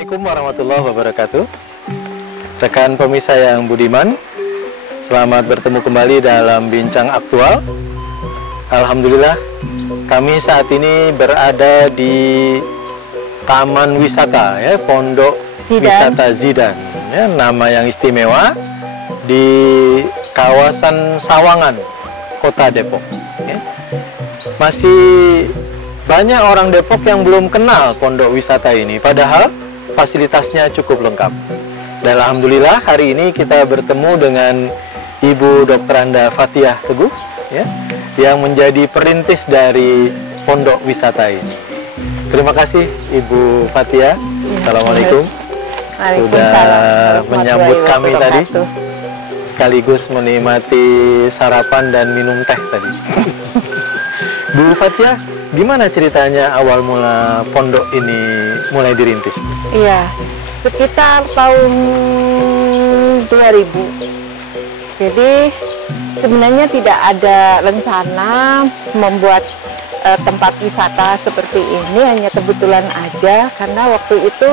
Assalamualaikum warahmatullahi wabarakatuh. Rekan pemirsa yang budiman, selamat bertemu kembali dalam Bincang Aktual. Alhamdulillah, kami saat ini berada di Taman Wisata, ya, Pondok Wisata Zidan, ya, nama yang istimewa, di kawasan Sawangan, Kota Depok. Ya. Masih banyak orang Depok yang belum kenal pondok wisata ini, padahal fasilitasnya cukup lengkap. Dan alhamdulillah hari ini kita bertemu dengan Ibu Dr. Anda Fathia Teguh, ya, yang menjadi perintis dari pondok wisata ini. Terima kasih Ibu Fathia. Assalamualaikum. Sudah menyambut kami tadi, sekaligus menikmati sarapan dan minum teh tadi. Bu Fathia, gimana ceritanya awal mula pondok ini mulai dirintis? Iya, sekitar tahun 2000. Jadi sebenarnya tidak ada rencana membuat tempat wisata seperti ini, hanya kebetulan aja karena waktu itu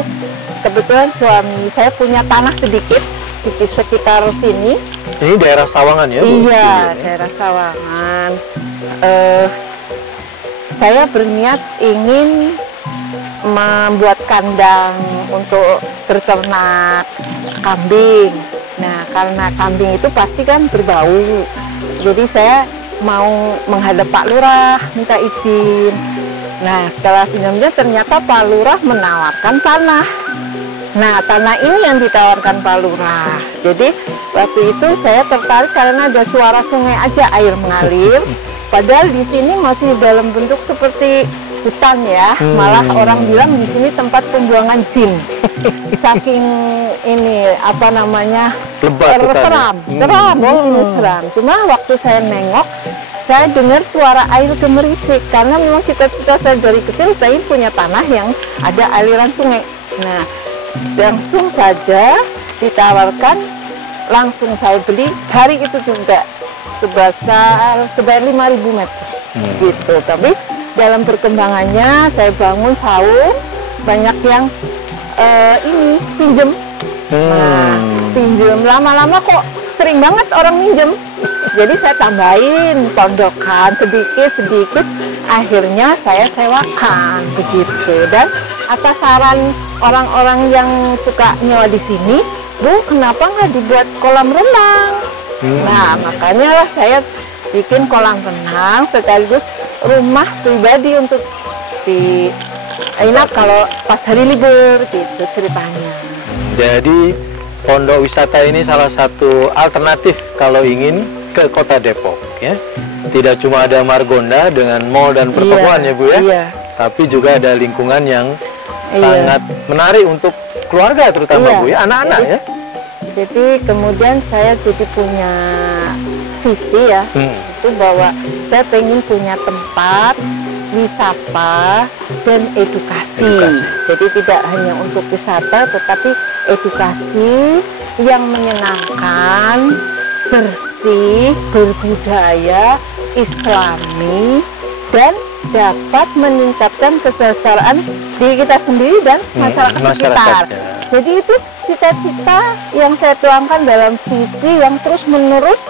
kebetulan suami saya punya tanah sedikit di sekitar sini. Ini daerah Sawangan ya, Bu? Iya, daerah Sawangan. Saya berniat ingin membuat kandang untuk berternak kambing. Nah, karena kambing itu pasti kan berbau. Jadi saya mau menghadap Pak Lurah, minta izin. Nah, setelah pinjamnya ternyata Pak Lurah menawarkan tanah. Nah, tanah ini yang ditawarkan Pak Lurah. Jadi waktu itu saya tertarik karena ada suara sungai aja, air mengalir. Padahal di sini masih dalam bentuk seperti hutan ya, malah orang bilang di sini tempat pembuangan jin. Saking ini apa namanya, seram di sini seram. Cuma waktu saya nengok, saya dengar suara air gemericik karena memang cita-cita saya dari kecil pengen punya tanah yang ada aliran sungai. Nah, langsung saja ditawarkan, langsung saya beli hari itu juga. Sebayar 5.000 meter gitu. Tapi dalam perkembangannya saya bangun saung, banyak yang ini pinjem. Nah, pinjem lama-lama kok sering banget orang minjem. Jadi saya tambahin pondokan sedikit-sedikit, akhirnya saya sewakan begitu. Dan atas saran orang-orang yang suka nyewa di sini, Bu, kenapa nggak dibuat kolam renang? Nah, makanya lah saya bikin kolam renang sekaligus rumah pribadi untuk diinap kalau pas hari libur gitu ceritanya. Jadi pondok wisata ini salah satu alternatif kalau ingin ke Kota Depok, ya. Tidak cuma ada Margonda dengan mall dan pertokoan, ya Bu, ya. Iya. Tapi juga ada lingkungan yang sangat menarik untuk keluarga terutama, Bu, ya, anak-anak, ya. Jadi kemudian saya jadi punya visi ya, itu bahwa saya pengen punya tempat wisata dan edukasi. Jadi tidak hanya untuk wisata tetapi edukasi yang menyenangkan, bersih, berbudaya, islami, dan dapat meningkatkan kesejahteraan diri kita sendiri dan masyarakat sekitar. Jadi itu cita-cita yang saya tuangkan dalam visi yang terus-menerus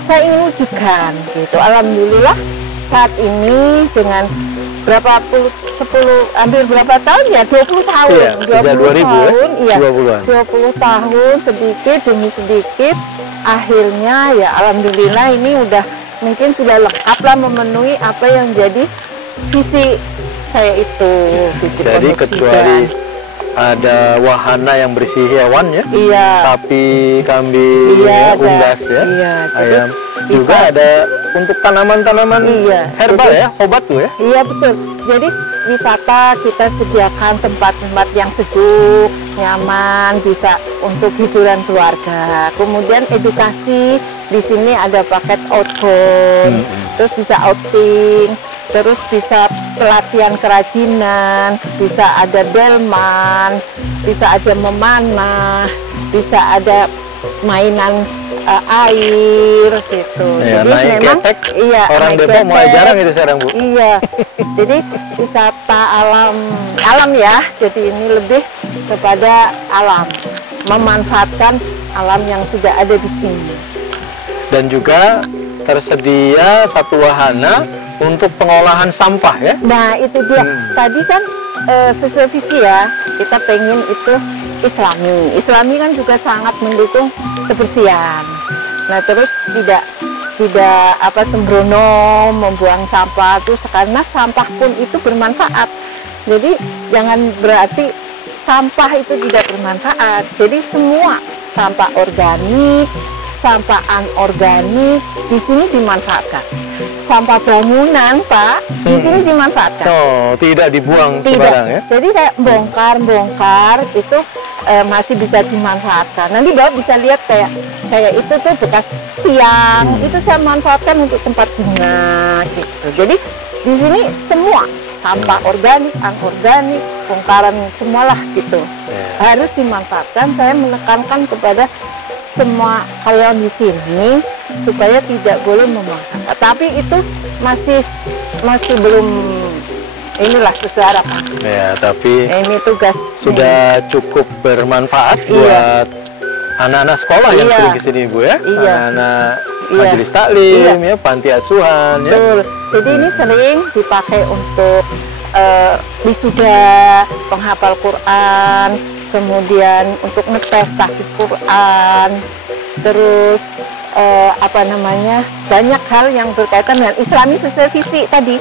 saya ingin wujudkan gitu. Alhamdulillah saat ini dengan hampir berapa tahun ya, 20 tahun. Iya, 20 tahun, iya, 20 tahun sedikit demi sedikit akhirnya ya alhamdulillah ini udah mungkin sudah lengkap lah memenuhi apa yang jadi visi saya itu, visi jadi kecuali ada wahana yang berisi hewan ya, sapi, kambing, unggas ya, ayam. Juga ada untuk tanaman-tanaman herbal ya, obat tuh ya. Iya betul. Jadi wisata kita sediakan tempat-tempat yang sejuk, nyaman, bisa untuk hiburan keluarga. Kemudian edukasi, di sini ada paket outbound, terus bisa outing, terus bisa pelatihan kerajinan, bisa ada delman, bisa ada memanah, bisa ada mainan air gitu. Ya, jadi naik memang ketek, orang Depok mulai jarang itu sekarang, Bu. Iya. Jadi wisata alam ya. Jadi ini lebih kepada alam, memanfaatkan alam yang sudah ada di sini. Dan juga tersedia satu wahana untuk pengolahan sampah ya. Nah itu dia. Tadi kan sesuai visi ya, kita pengen itu Islami kan juga sangat mendukung kebersihan. Nah terus tidak sembrono membuang sampah itu, karena sampah pun itu bermanfaat. Jadi jangan berarti sampah itu tidak bermanfaat. Jadi semua sampah organik, sampah anorganik di sini dimanfaatkan. Sampah bangunan, Pak, di sini dimanfaatkan. Oh, tidak dibuang Tidak. sembarang ya. Jadi kayak bongkar itu masih bisa dimanfaatkan. Nanti Bapak bisa lihat kayak itu tuh bekas tiang, itu saya manfaatkan untuk tempat bunga gitu. Jadi di sini semua sampah organik, anorganik, bongkaran semualah gitu. Harus dimanfaatkan. Saya menekankan kepada semua karyawan di sini supaya tidak boleh membuang sampah. Tapi itu masih belum inilah sesuai harapan. Ya, tapi ini tugas sudah cukup bermanfaat buat anak-anak sekolah yang sering kesini Bu ya. Anak-anak majelis taklim ya, panti asuhan ya. Betul. Jadi ini sering dipakai untuk wisuda, penghafal Quran, kemudian untuk ngetes tahfiz Quran, terus banyak hal yang berkaitan dengan Islami sesuai visi tadi,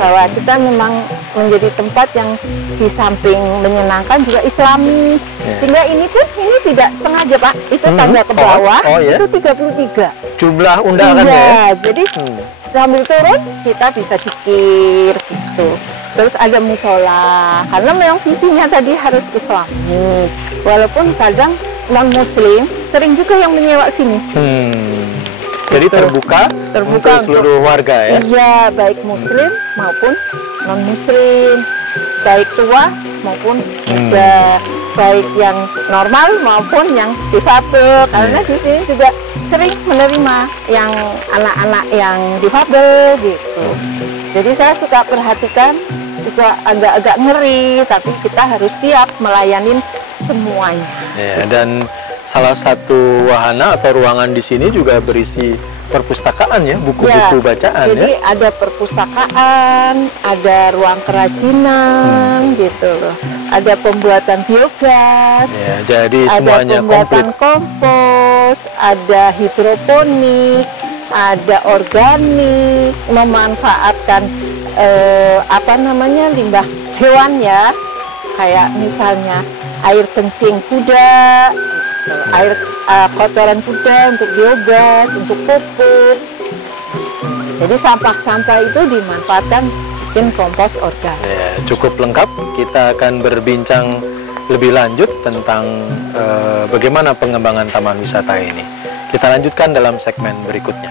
bahwa kita memang menjadi tempat yang di samping menyenangkan juga Islami, sehingga ini tidak sengaja Pak, itu tangga ke bawah itu 33 jumlah undangan ya. Jadi sambil turun kita bisa zikir gitu. Terus ada musola, karena memang visinya tadi harus Islami. Walaupun kadang non-muslim sering juga yang menyewa sini. Jadi terbuka untuk seluruh warga ya? Iya, baik muslim maupun non-muslim, baik tua maupun muda, baik yang normal maupun yang difabel. Karena di sini juga sering menerima yang anak-anak yang difabel gitu. Jadi saya suka perhatikan, juga agak-agak ngeri, tapi kita harus siap melayani semuanya. Ya, dan salah satu wahana atau ruangan di sini juga berisi perpustakaan ya, buku-buku bacaan. Jadi ada perpustakaan, ada ruang kerajinan gitu loh. Ada pembuatan biogas, ya, jadi ada semuanya pembuatan kompos, ada hidroponik, ada organik, memanfaatkan limbah hewan ya, kayak misalnya air kencing kuda, air kotoran kuda untuk biogas, untuk pupuk. Jadi sampah-sampah itu dimanfaatkan bikin kompos organik. Ya, cukup lengkap. Kita akan berbincang lebih lanjut tentang bagaimana pengembangan taman wisata ini. Kita lanjutkan dalam segmen berikutnya.